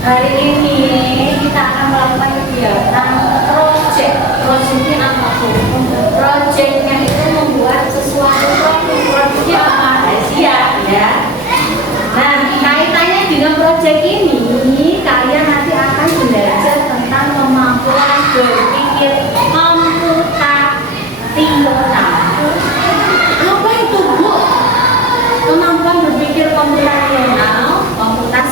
Hari ini kita akan melakukan kegiatan project. Projectnya apa tuh? Projectnya itu membuat sesuatu produk. Produknya apa? Siap ya. Nah, kaitannya dengan project ini, kalian nanti akan belajar tentang kemampuan berpikir komputasional. Apa itu, Bu? Kemampuan berpikir komputasional, maaf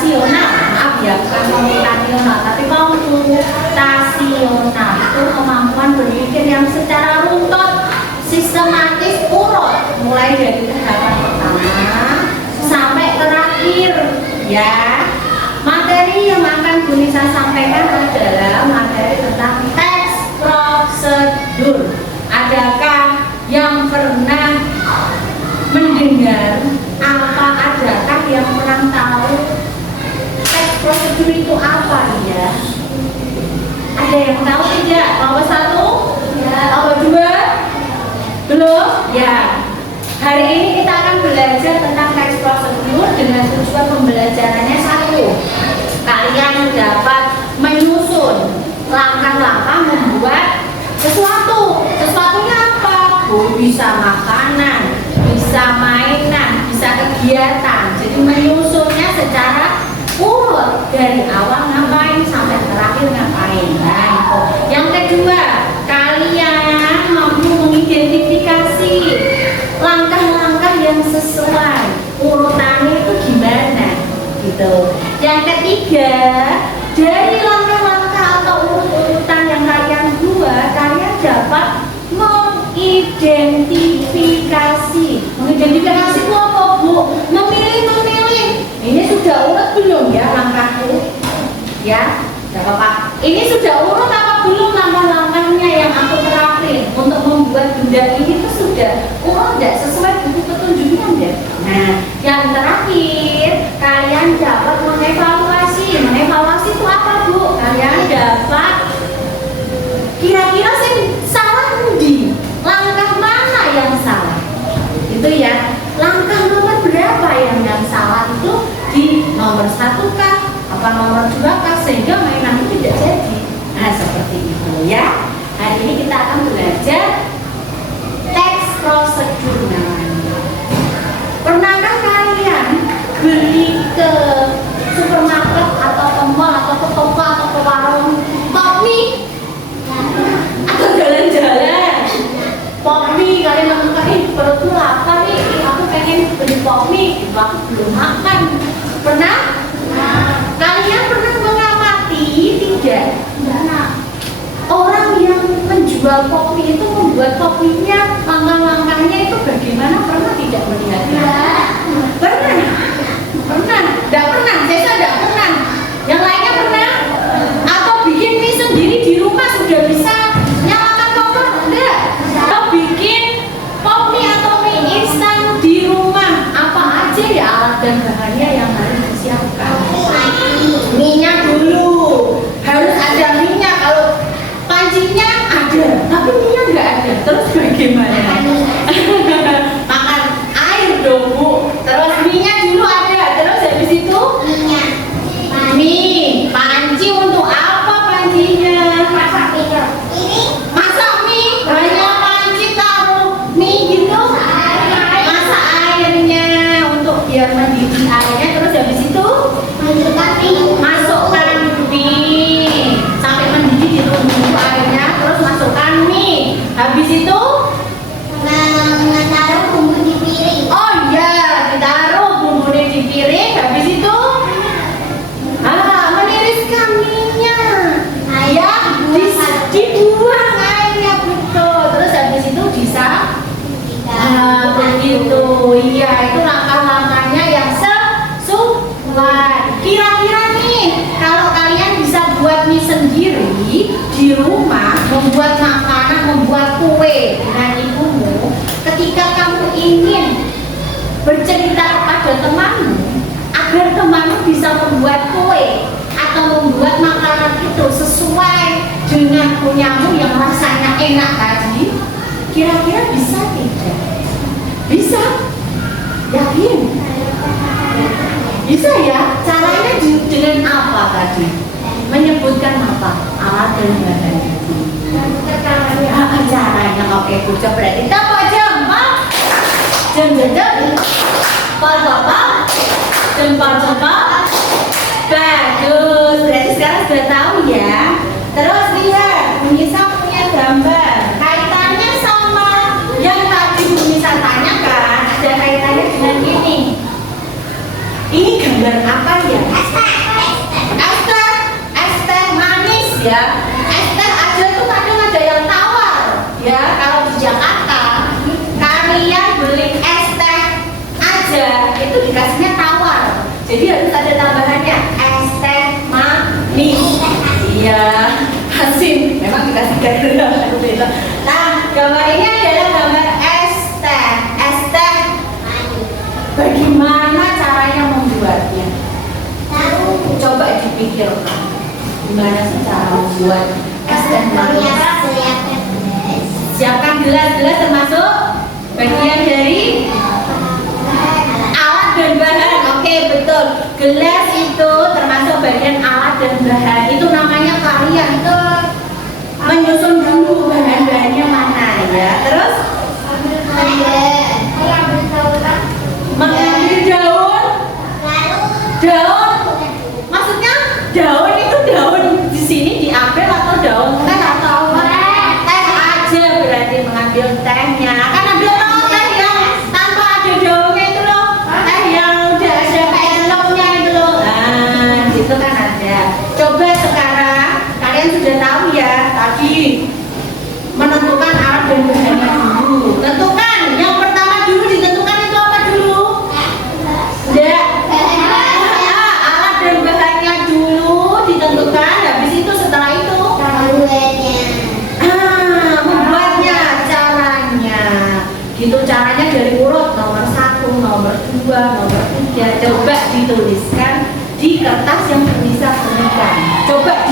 ya, bukan komputasional, tapi komputasional itu kemampuan berpikir yang secara runtut, sistematis, urut, mulai dari tahapan pertama sampai terakhir ya. Materi yang akan Bu Nisa sampaikan adalah materi tentang teks prosedur. Adakah yang pernah mendengar, adakah yang pernah tahu teks prosedur itu apa ya? Ada yang tahu tidak? Nomor 1? Ya. Nomor 2? Belum? Ya. Hari ini kita akan belajar tentang teks prosedur dengan tujuan pembelajarannya 1. Kalian dapat menyusun langkah-langkah membuat sesuatu. Sesuatunya apa? Bisa makanan, bisa mainan, bisa kegiatan. Jadi menyusunnya secara urut dari awal ngapain sampai terakhir ngapain. Nah, itu. Yang kedua, kalian mampu mengidentifikasi langkah-langkah yang sesuai, urutannya itu gimana gitu. Yang ketiga, dari langkah-langkah atau urut-urutan yang kalian buat, kalian dapat mengidentifikasi itu apa, Bu? Memilih. Ini sudah urut belum ya langkahku? Ya, tidak apa-apa. Ini sudah urut apa belum langkah-langkahnya yang aku terapin untuk membuat benda ini itu sudah urut tidak sesuai buku petunjuknya enggak? Nah, yang terakhir kalian dapat mengevaluasi. Mengevaluasi itu apa, Bu? Kalian dapat kira-kira sih salah di langkah mana yang salah? Itu ya. Langkah nomor berapa yang salah itu di nomor 1 kah? Apa nomor 2 kah? Sehingga mainan itu tidak jadi. Nah, seperti itu ya. Hari ini kita akan belajar teks prosedur namanya. Pernahkah kalian beli ke supermarket atau ke mall atau ke toko atau ke warung pop mie? Atau jalan-jalan pop mie, kalian menemukan perutku lapar nih, aku pengen beli pop mie, aku belum makan. Pernah? Kalian pernah mengamati tidak? Orang yang menjual pop mie itu membuat pop mie-nya, langkah-langkahnya itu bagaimana? Pernah tidak melihatnya? Pernah? Tidak pernah? Saya tidak pernah. Yang lainnya pernah? Atau bikin mie sendiri di rumah sudah bisa? Nyalakan kompor? Enggak? Atau bikin pop mie atau mie instan di rumah? Apa aja ya alat dan bahannya yang harus disiapkan? Minyak dulu, harus ada minyak. Kalau pancinya ada, tapi minyak nggak ada, terus bagaimana? Makan air dong, Bu. Terus minyak dulu ada, terus habis itu mie. Panci untuk apa pancinya? Masak mie. Banyak panci taruh mie gitu. Masak airnya untuk biar mendidih airnya, terus habis itu masukkan mie sampai mendidih, ditunggu airnya, terus masukkan mie. Habis itu menaruh bumbu di piring. oh iya, ditaruh bumbunya di piring. Habis itu meniriskan minyak. Ya, dibuang airnya betul. Terus habis itu begitu. Iya, itu langkah-langkahnya yang sesuai. Kira-kira nih, kalau kalian bisa buat mie sendiri di rumah, membuat makanan, membuat kue dengan ibumu, ketika kamu ingin bercerita kepada temanmu agar temanmu bisa membuat kue atau membuat makanan itu sesuai dengan punyamu yang rasanya enak tadi, kira-kira bisa tidak? Bisa? Yakin? Bisa ya? Caranya dengan apa tadi? Ucap berarti tepuk jempol. Jempol. Jempol. Jempol. Bagus. Berarti sekarang sudah tahu ya. Terus lihat, Nisa punya gambar. Kaitannya sama yang tadi Nisa tanyakan. Ada kaitannya dengan ini. Ini gambar apa ya? Es teh manis ya. Es teh aja tuh kadang ada yang tawar ya. Kalau di Jakarta kalian beli es teh aja itu dikasihnya tawar. Jadi harus ada tambahannya es teh manis. Iya, asin. Memang dikasih garam. Nah, gambar ini adalah gambar es teh. Es teh manis. Bagaimana caranya membuatnya? Coba dipikirkan. Gimana sih cara membuat es teh manis? Siapkan gelas-gelas termasuk bagian dari alat dan bahan. Oke, betul. Gelas itu termasuk bagian alat dan bahan. Itu namanya kalian itu menyusun dulu bahan-bahannya mana ya. Terus mengambil daun. Maksudnya daun itu daun di sini diambil atau daun teh atau teh aja, berarti mengambil tehnya. Kan ambil teh yang tanpa ada daunnya itu loh. Teh yang udah ada kayak celoknya itu loh. Nah, gitu kan ada. Coba sekarang kalian sudah tahu ya tadi menentukan alat dan bahannya dulu. Tentukan. Yang pertama dulu ditentukan itu apa dulu? Udah. Alat dan bahannya dulu ditentukan. Habis itu setelah itu membuatnya, caranya. Gitu caranya dari urut nomor 1, nomor 2, nomor 3. Coba dituliskan di kertas yang bisa berikan. Coba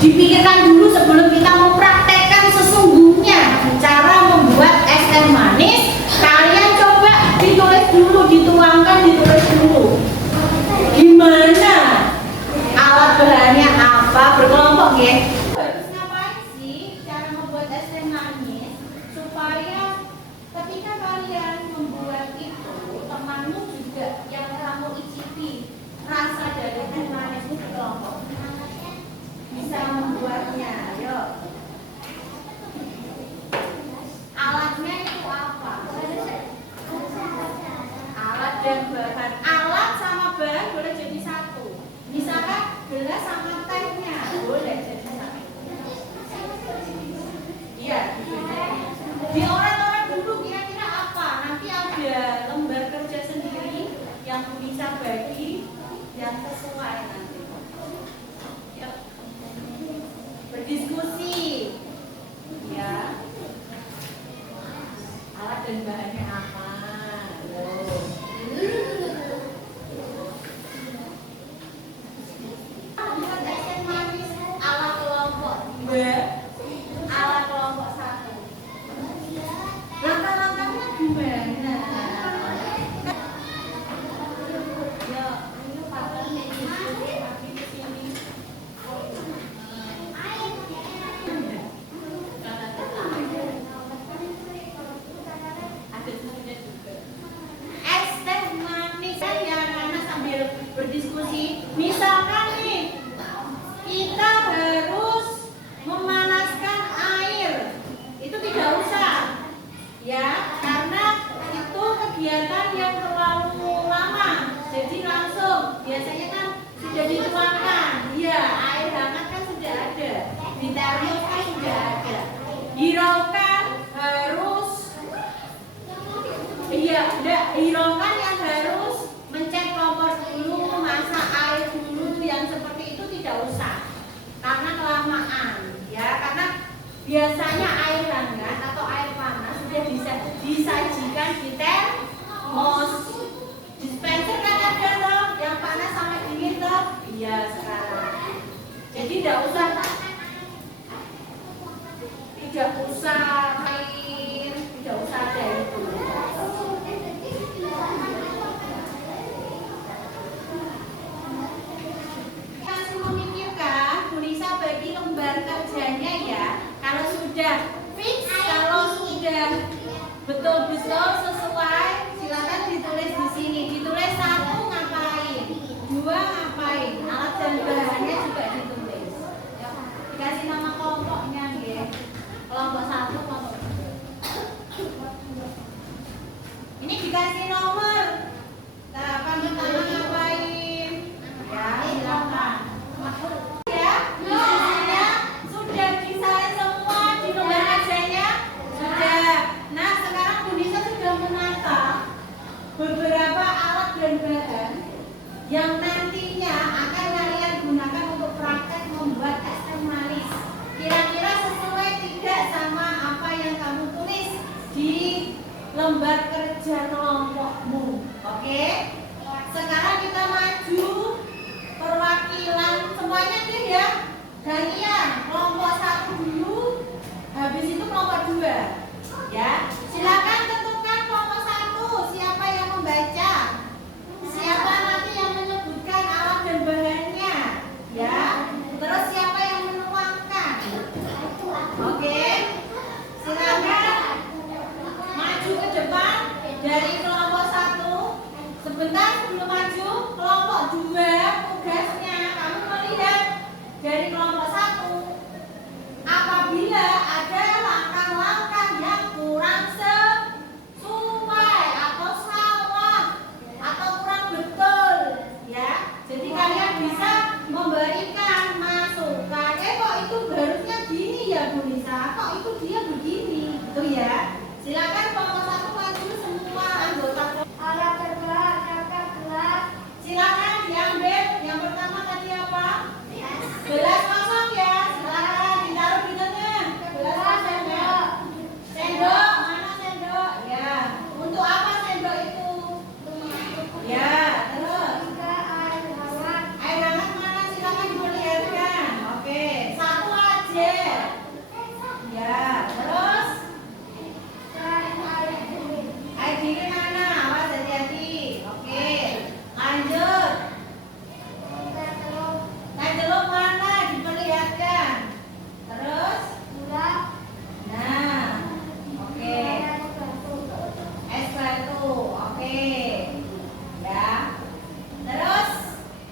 dipikirkan dulu sebelum kita mempraktekkan sesungguhnya cara membuat es teh manis. Kalian coba ditulis dulu, ditulis dulu. Gimana? Alat bahannya apa? Berkelompok ya. Harus ngapain sih cara membuat es teh manis supaya ketika kalian membuat itu temanmu juga yang kamu icipi rasa dari teh manis itu berkelompok bisa membuatnya. Yuk. Alatnya itu apa? Alat dan bahan. Alat sama bahan boleh jadi satu. Misalkan gelas sama tehnya boleh jadi satu. Iya. Di orang-orang dulu kira-kira apa? Nanti ada lembar kerja sendiri yang bisa bagi yang sesuai nanti. Yuk. Berdiskusi. Ya. Alat dan bahannya apa? Buat es teh manis ala kelompok 2, ala kelompok 1. Langkah-langkahnya gimana? Ya, ini pakai di sini. Es teh manis ya, karena sambil berdiskusi. Misalkan nih, kita harus memanaskan air. Itu tidak usah. Ya, karena itu kegiatan yang terlalu lama. Jadi langsung biasanya kan sudah dituangkan. Iya, air hangat kan sudah ada. Di termos kan sudah ada. Hiraukan harus hiraukan yang harus mencet kompor dulu, masak air dulu, yang seperti itu tidak usah karena kelamaan ya, karena biasanya air hangat atau air panas sudah bisa disajikan di termos. Dispenser kan ada loh yang panas sama dingin loh. Iya sekarang. Jadi tidak usah air, tidak usah ada itu. Masih memikirkan, Bu Nisa bagi lembar kerjanya ya. Kalau sudah fix, kalau sudah Betul-betul sesuai. Silakan ditulis di sini. Ditulis 1 ngapain, 2 ngapain, alat dan bahannya juga ditulis. Dikasih nama kelompoknya ya. Kelompok 1, kelompok 2. Ini dikasih nomor. Tahapan pertama ngapain? Ya, silakan. Ya, misalnya sudah disalin semua di lembar kerjanya? Sudah. Nah, sekarang Bu Nisa sudah menata beberapa alat dan bahan yang nantinya akan kalian gunakan untuk praktek membuat es teh manis. Kira-kira sesuai tidak sama apa yang kamu tulis di lembar kerja kelompokmu. Oke? Sekarang kita maju perwakilan semuanya deh ya. Danian, kelompok 1 dulu. Habis itu kelompok 2. Ya, silakan tentukan kelompok 1 siapa yang membaca. Siapa nanti yang menyebutkan alat dan bahannya. Ya. Terus siapa yang menuangkan. Oke? Silakan maju ke depan dari kelompok 1. Sebentar sebelum maju, kelompok 2 tugasnya kamu melihat dari kelompok 1. Apabila ada langkah-langkah yang kurang sesuai atau salah atau kurang betul, ya, jadi kalian bisa memberikan masukan. Kok itu harusnya gini ya Bu Nisa, kok itu dia begini, gitu ya. Silakan kelompok 1 maju semua anggota. Alat gelas, kakak gelas. Silakan diambil. Yang pertama tadi apa? Gelas kosong ya. Silakan ditaruh di tengah. Gelas sendok. Sendok, mana sendok? Ya. Untuk apa sendok itu? Ya, terus. Tiga air hangat. Air hangat mana? Silakan diperlihatkan. Oke, 1 aja. Ya, terus. Air dingin. Air dingin mana? Awas hati-hati. Oke, lanjut. Teh telur. Teh jeruk mana? Diperlihatkan. Terus. Gula. Nah, oke. Es batu. Es batu, oke. Ya. Terus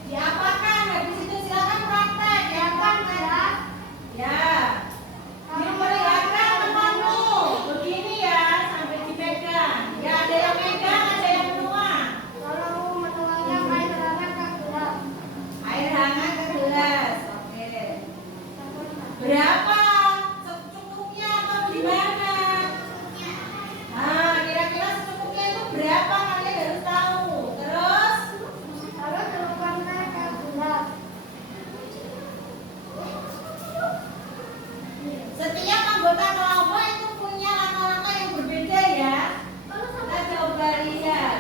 diapakan? Habis itu silakan praktek. Diapakan? Gelas. Ya. Diperlihatkan temanmu. Begini ya, sampai dipegang. Ya, ada yang megang, ada yang menuang. Kalau menuangkan air hangat ke gelas. Air hangat ke gelas. Oke. Berapa? Secukupnya atau gimana? Nah, kira-kira secukupnya itu berapa? Kalian harus tahu. Terus Lalu celupkan ke gelas. setiap anggota kelompok itu punya langkah-langkah yang berbeda ya. Kita coba lihat.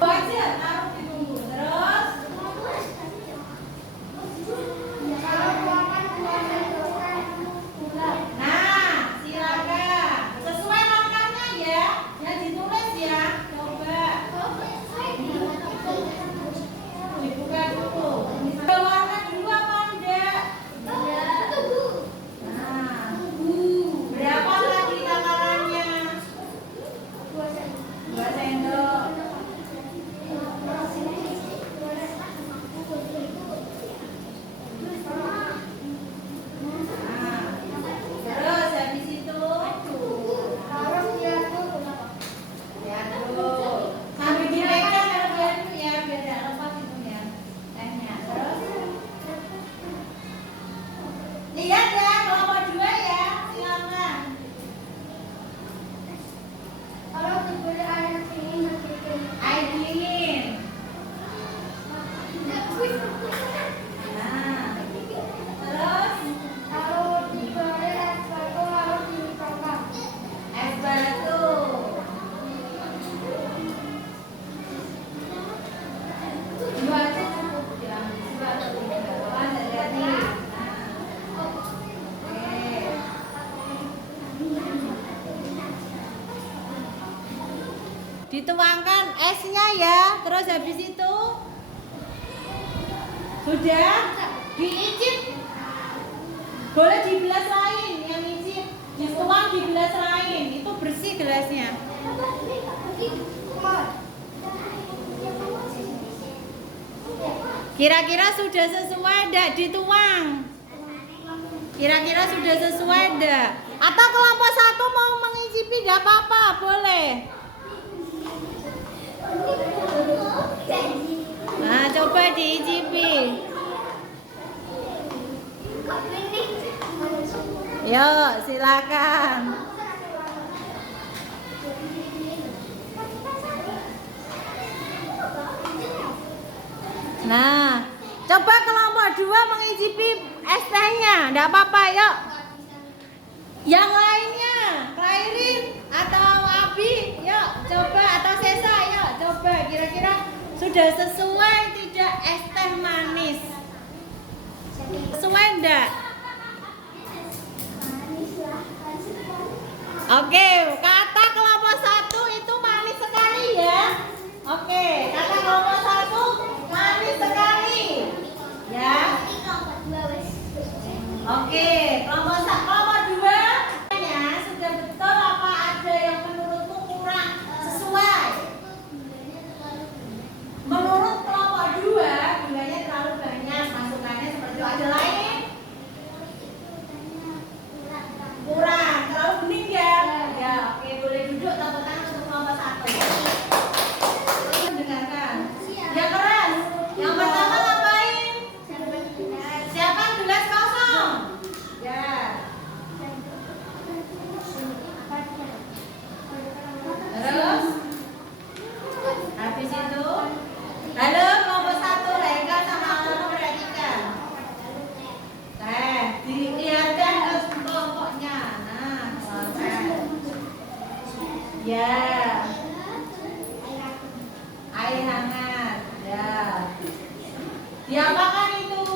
Baca, taruh di tunggu. Terus Kalau tuangkan gula sendokkan gula. nah, silakan. Sesuai langkahnya ya. Yang ditulis ya. Coba dibuka dulu. Ada warna dulu apa enggak? Nah, berapa lagi takarannya? 2 sendok. Nah, terus habis itu Harus diaduk. diaduk. Sambil dipegang harus diaduk ya, biar tidak lepas itu ya tehnya. Terus lihat ya kelompok 2 ya, silakan. Kalau diberi air dingin sedikit. Air dingin. Nah, terus Kalau diberi es batu harus dipanggang. es batu. Dua aja cukup ya. Dua atau 3. Awas hati-hati. Nah, oke. Dituangkan esnya ya. Terus habis itu sudah diicip. Boleh di gelas lain, yang isi dituang di gelas lain. Itu bersih gelasnya. Kira-kira sudah sesuai enggak dituang? Kira-kira sudah sesuai enggak? Atau kelompok 1 mau mengicipi enggak apa-apa, boleh. Nah, coba diicipi. Yuk, silakan. Nah, coba kelompok 2 mengicipi es tehnya, enggak apa-apa, yuk. Yang lainnya, Klairin atau Abi, yuk coba, atau Sesa, yuk coba. Kira-kira sudah sesuai tidak es teh manis? Sesuai enggak? Oke, kata kelompok 1 itu manis sekali ya. Oke, kata kelompok 1 manis sekali. Ya. Oke, kelompok 2 ya, sudah betul apa ada yang menurutmu kurang sesuai? Menurut kelompok 2, gulanya terlalu banyak, masukannya seperti itu. Ada lain? Kurang, terlalu bening ya? Ya, oke, boleh duduk, tepuk tangan untuk kelompok 1. Dengarkan. Ya keren. Yang pertama ngapain? Siapkan gelas kosong. Ya. Terus? Habis itu? Halo, kelompok 1, Reka sama Alana perhatikan. Dilihatkan ke kelompoknya. Nah, selesai. Ya. Air hangat. Ya. Diapakan itu?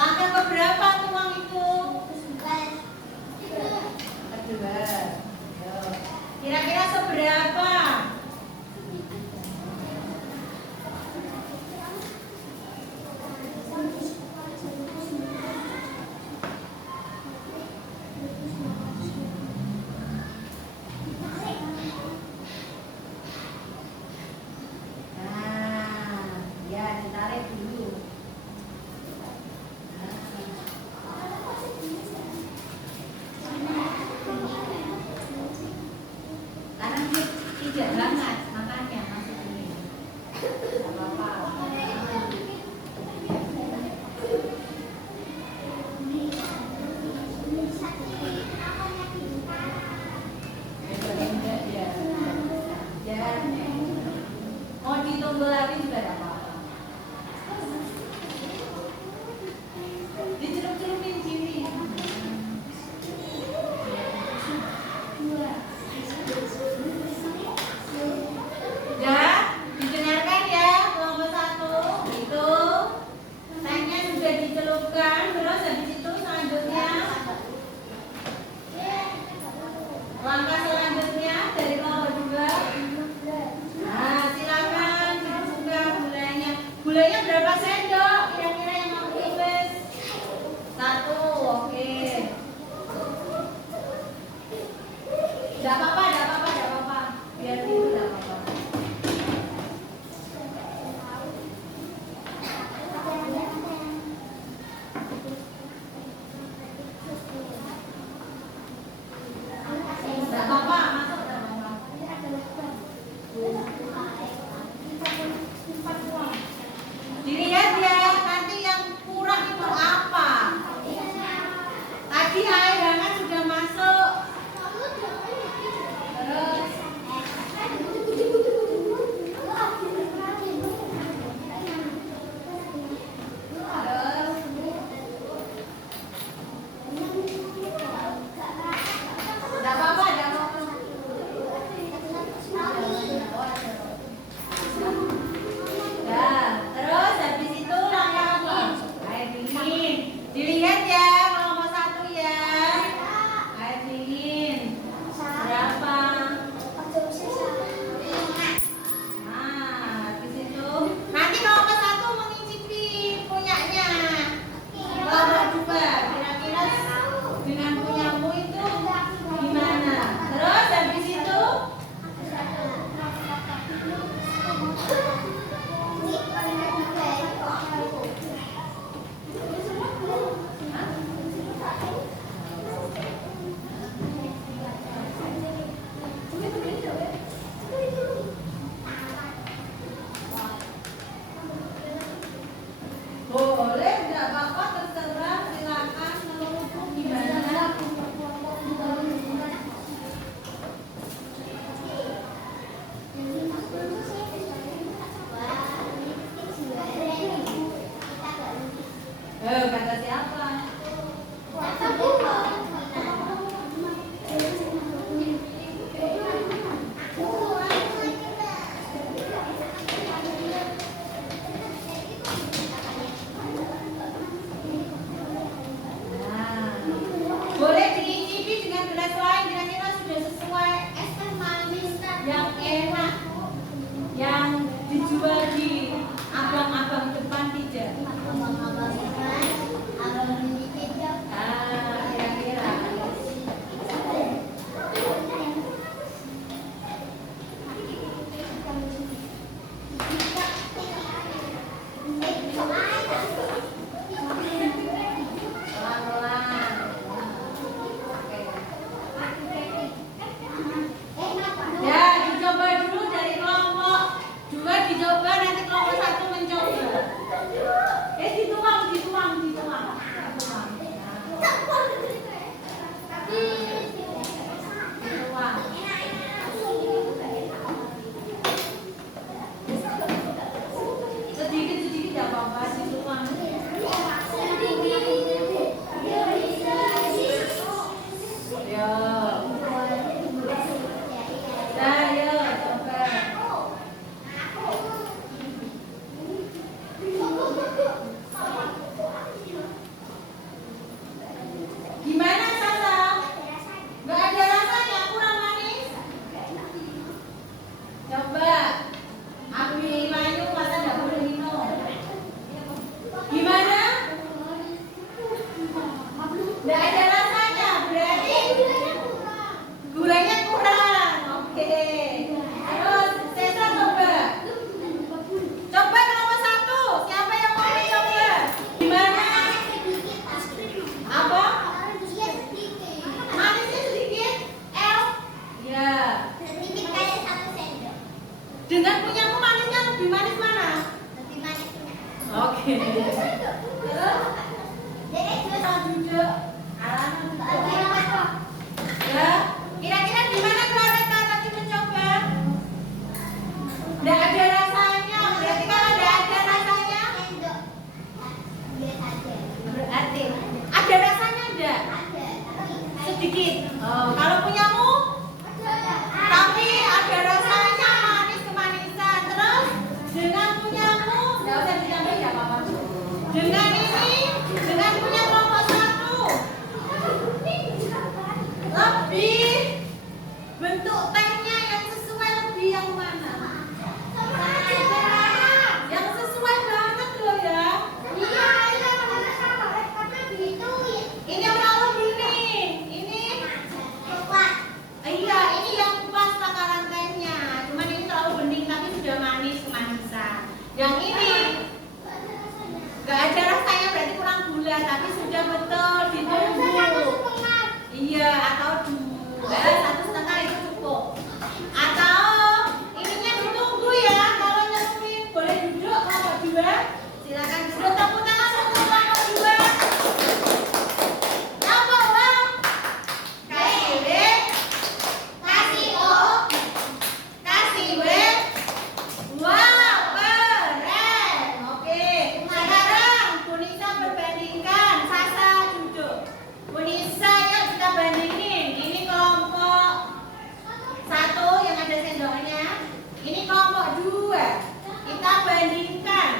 Langkah keberapa tuang itu? Kedua. Yuk. Kira-kira seberapa? Nah, ya ditarik dulu. Karena dia tidak hangat, makanya masuk ini. Tidak apa-apa. Enggak ya. Dan mau ditunggu lagi juga tidak apa-apa. Dicelup-celupin sini. Ya, didengarkan ya kelompok 1. Dengan punyamu manisnya lebih manis mana? Lebih manis punya. Oke. Terus kita duduk. Ya, kira-kira gimana kalau kita tadi mencoba? Nggak ada rasanya. Berarti kalau nggak ada rasanya, berarti ada rasanya enggak? Sedikit. Oh, kalau punyamu, tapi ada rasanya manis kemanisan. Terus dengan punyamu, nggak usah ditambahin ya Papa. Dengan ini, dengan punya kelompok satu, lebih bentuk tehnya yang sesuai lebih yang mana? Yang sesuai banget loh ya. Ini yang lebih nih. Ini iya, ini yang pas takaran tehnya. Cuman ini terlalu bening tapi sudah manis kemanisan. Yang ini nggak ada rasanya berarti kurang gula tapi sudah betul ditunggu. Iya, atau dua, 1,5 itu cukup. Atau ininya ditunggu ya. Kalau nyelumin boleh duduk kelompok 2. Silakan duduk, tepuk tangan untuk kelompok 2. Kelompok W, kasih W, kasih O, kasih W. Wow, keren. Oke, sekarang Punisa berbandingkan. Sasa duduk. Punisa yuk kita bandingin. Ini kelompok 1 yang ada sendoknya. Ini kelompok 2. Kita bandingkan.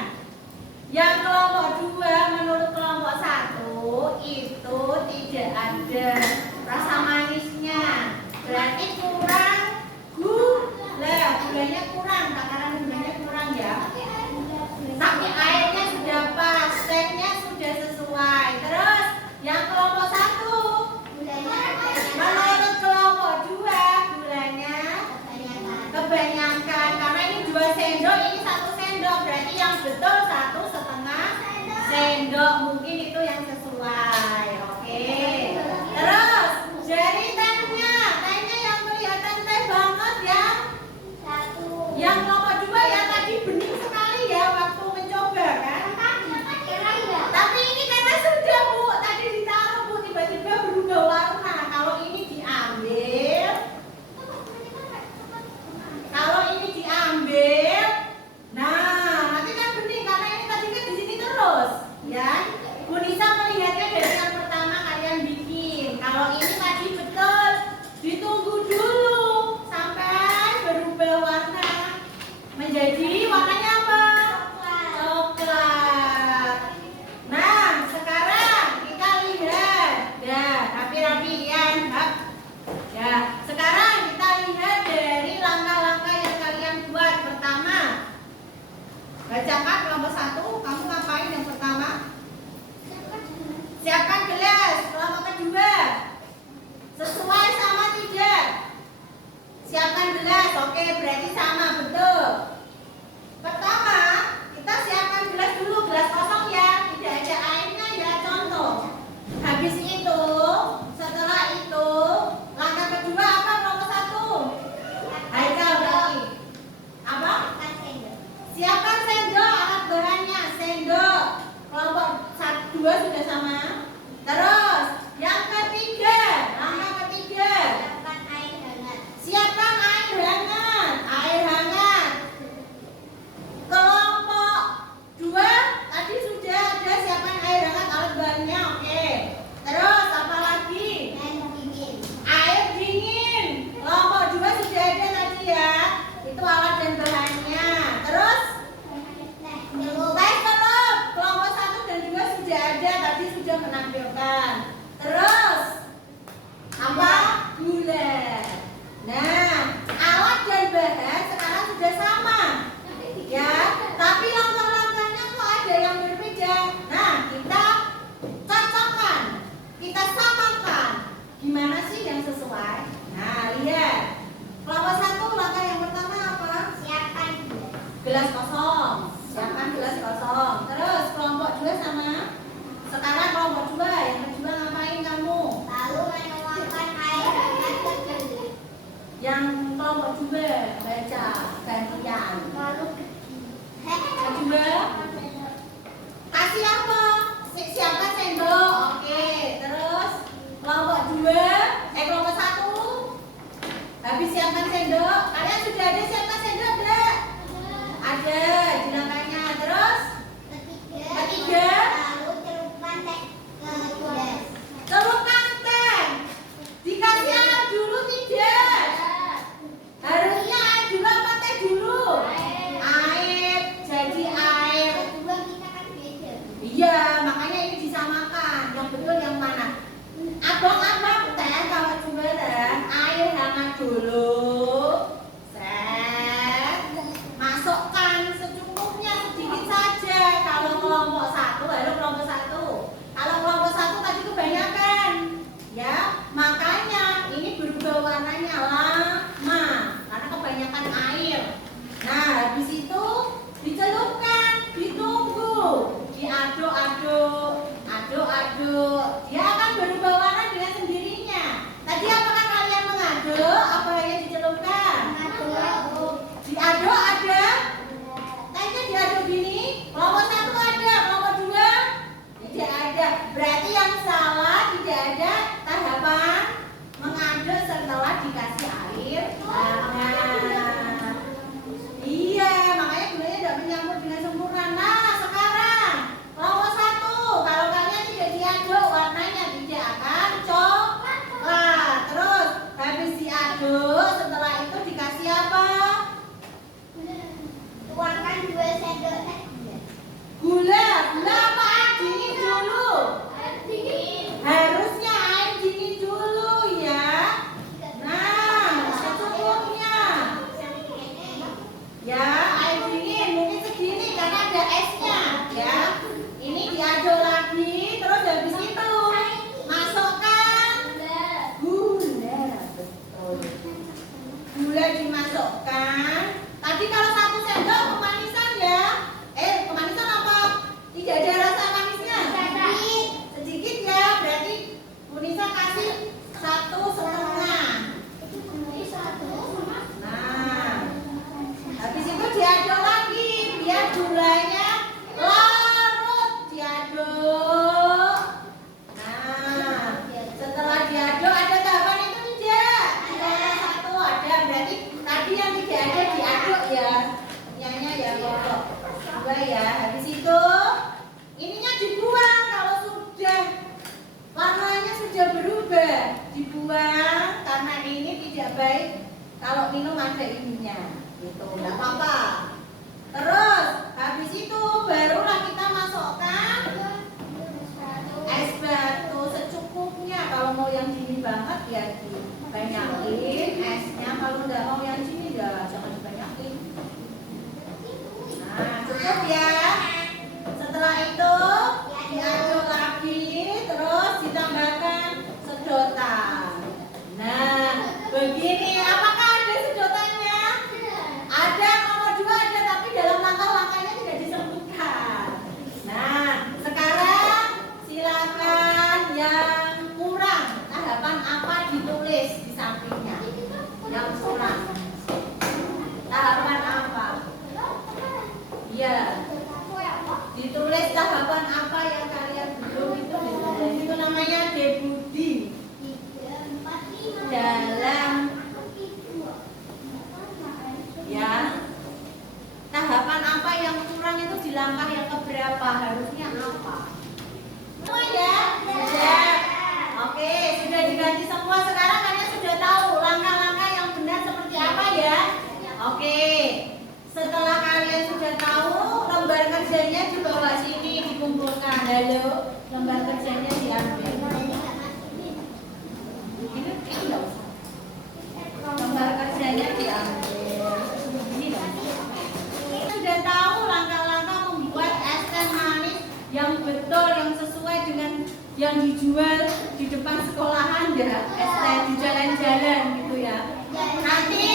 Yang kelompok 2 menurut kelompok 1 itu tidak ada rasa manisnya. Berarti kurang gula. Gulanya kurang, takaran gulanya kurang ya. Tapi airnya sudah pas, tehnya sudah sesuai. Terus yang kelompok 1 menurut kelompok 2 gulanya kebanyakan karena ini 2 sendok, ini 1 sendok. Berarti yang betul 1,5 sendok. Mungkin itu yang sesuai. Oke. Terus dari tehnya yang kelihatan teh banget ya. Yang kelompok 2 ya tadi bening sekali ya waktu mencoba kan. Tapi ini karena sudah Bu, tadi ditaruh Bu, tiba-tiba berubah warna. Kalau ini diambil, nah nanti kan bening karena ini tadi kan di sini terus, ya. Bu Nisa melihatnya dari yang pertama kalian bikin. Kalau ini tadi betul, ditunggu dulu sampai berubah warna menjadi warnanya apa? Coklat. Nah, sekarang kita lihat. Ya, rapi-rapian, Hap. Ya, sekarang kita lihat dari langkah-langkah yang kalian buat. Pertama, bacakan kelompok 1. Kamu ngapain yang pertama? Siapkan gelas. Kelompok kedua, sesuai sama tidak? Siapkan gelas. Oke, berarti sama, betul. Pertama, kita siapkan gelas dulu, gelas kosong ya, tidak ada airnya ya, contoh. Habis itu, setelah itu, langkah kedua apa kelompok 1? Haikal berarti. Apa? Siapkan sendok, alat bahannya, sendok. Kelompok 2 sudah sama. Terus, yang ketiga, langkah ketiga. Siapkan air hangat. Air hangat. Kelompok 2 tadi sudah ada siapkan air hangat, alat bahannya, oke. Terus apa lagi? Air dingin. Kelompok 2 sudah ada tadi ya. Itu alat dan bahannya. Terus teh telur. Kelompok 1 dan 2 sudah ada, tadi sudah menampilkan. Terus apa? Gula. Nah, alat dan bahan sekarang sudah sama. Ya, tapi langkah-langkahnya kok ada yang berbeda. Nah, kita cocokkan, kita samakan. Gimana sih yang sesuai? Nah, lihat. Kelompok 1 langkah yang pertama apa? Siapkan Gelas kosong. Siapkan gelas kosong. Terus kelompok 2 sama. Sekarang kelompok 2 yang kedua ngapain kamu? lalu menuangkan air hangat ke gelas. Yang kelompok 2 baca gantian. minum ada ininya, gitu, nggak apa-apa. Terus habis itu barulah kita masukkan es batu secukupnya. Kalau mau yang dingin banget ya dibanyakin esnya. Kalau nggak mau yang dingin ya jangan dibanyakin. Nah cukup ya. Setelah itu diaduk lagi, terus ditambahkan sedotan. Nah begini, apakah ada sedotannya? Ada, nomor 2 ada, tapi dalam langkah-langkahnya tidak disebutkan. Nah sekarang silakan yang kurang tahapan apa ditulis di sampingnya. Yang kurang tahapan apa? Iya, ditulis tahapan apa yang kalian belum itu ditulis. Itu namanya debudi. Dalam ya, tahapan apa yang kurang itu di langkah yang keberapa, harusnya apa? Semua ya? Sudah. Oke, sudah diganti semua. Sekarang kalian sudah tahu langkah-langkah yang benar seperti apa ya? Oke. Setelah kalian sudah tahu, lembar kerjanya di bawah sini dikumpulkan. Halo, lembar kerjanya diambil. Ini enggak usah. Lembar kerjanya diambil. Ini dong. Sudah tahu langkah-langkah membuat es teh manis yang betul, yang sesuai dengan yang dijual di depan sekolahan ya, es teh di jalan-jalan gitu ya. Nanti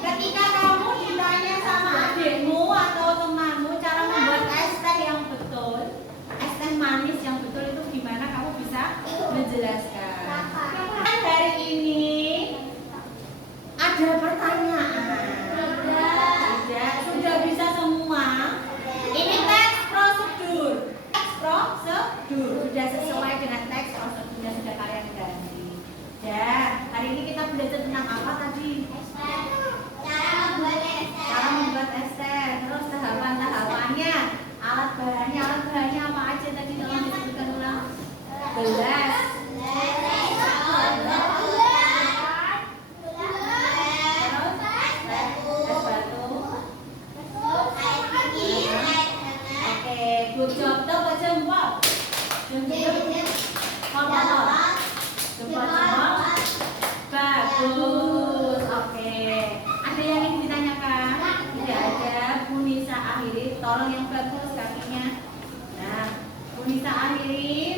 ketika kamu ditanya sama adikmu atau temanmu cara membuat es teh yang betul, es teh manis yang betul itu gimana, kamu bisa menjelaskan. Dan hari ini ada pertanyaan. Sudah bisa semua. Ini teks prosedur. Teks prosedur sudah sesuai dengan teks prosedurnya sudah kalian ganti. Ya, hari ini kita belajar tentang apa tadi? Cara membuat es teh. Terus tahapan-tahapannya, alat bahannya apa aja tadi, tolong disebutkan ulang. Gelas. Good job, double jempol. Bagus. Oke. Ada yang ingin ditanyakan? Tidak ada. Bu Nisa akhiri. Tolong yang bagus kakinya. Nah, Bu Nisa akhiri.